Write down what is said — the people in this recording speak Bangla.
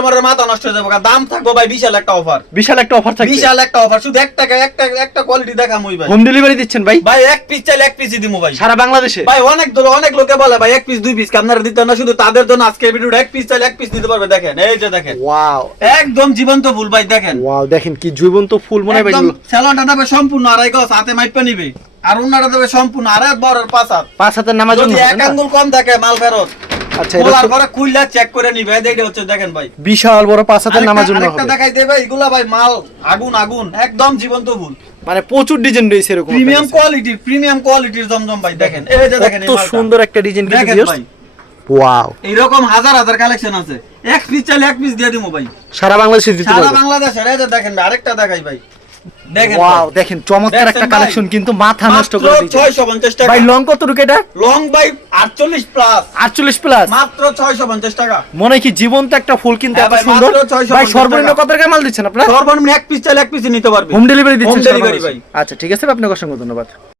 কাস্টমারের মাথা নষ্ট হয়ে যাবে, দাম থাকবো ভাই বিশাল একটা অফার, বিশাল একটা অফার থাকবে, বিশাল একটা অফার, শুধু এক টাকা একটা কোয়ালিটি দেখামই ভাই। হোম ডেলিভারি দিচ্ছেন ভাই? ভাই এক পিস চাইলে এক পিসই দিমু ভাই, সারা বাংলাদেশে। ভাই অনেক লোকে বলে ভাই এক পিস দুই পিস আপনারা দিতে না, শুধু তাদের জন্য আজকে ভিডিওটা এক পিস চাইলে এক পিস দিতে পারবে। দেখেন এই যে দেখেন, ওয়াও একদম জীবন্ত ফুল ভাই, দেখেন ওয়াও, দেখেন কি জীবন্ত ফুল মনে হয় ভাই। একদম সেলনটা দেবে সম্পূর্ণ আড়াই গজ, হাতে মাইপা নিবে, আর ওন্নাটা দেবে সম্পূর্ণ আড়াই বড় 5 হাত, 5 হাতের নামার জন্য যদি এক আঙ্গুল কম থাকে মাল ফেরত। আচ্ছা, খোলার পরে খুললা চেক করে নিবে, এইটা হচ্ছে দেখেন ভাই বিশাল বড় 5 হাতের নামার জন্য আরেকটা হবে। দেখাই দেবে, এগুলা ভাই মাল আগুন একদম জীবন্ত ফুল, মানে প্রচুর ডিজাইন রয়েছে এরকম, প্রিমিয়াম কোয়ালিটির জমজম ভাই। দেখেন এই যে দেখেন, কত সুন্দর একটা ডিজাইন কিন্তু দেখেন ভিউয়ার্স। ভাই ওয়াও, এইরকম হাজার কালেকশন আছে, এক পিস চাইলে এক পিস দিয়ে দিমু ভাই, সারা বাংলাদেশে দিতে সারা পারবে। বাংলাদেশে। এই যে দেখেন ভাই, আরেকটা দেখাই ভাই, দেখেন ওয়াও, দেখেন চমৎকার একটা দেখছেন কালেকশন, ভাই? কিন্তু মাথা নষ্ট করে দিয়েছে 650 টাকা ভাই। লং কত রুকে এটা? লং ভাই 48 প্লাস, 48 প্লাস, মাত্র 650 টাকা। মনে হয় কি জীবন্ত একটা ফুল, কিন্তু হ্যাঁ এত ভাই, সুন্দর। মাত্র 650 ভাই সর্বনিম্ন টাকা। কত টাকা মাল দিচ্ছেন আপনারা? সর্বনিম্ন এক পিস চাইলে এক পিস নিতে পারবে, হোম ডেলিভারি দিচ্ছেন হোম সারা ডেলিভারি বাংলাদেশে? ভাই। আচ্ছা ঠিক আছে, আপনাকে অসংখ্য ধন্যবাদ।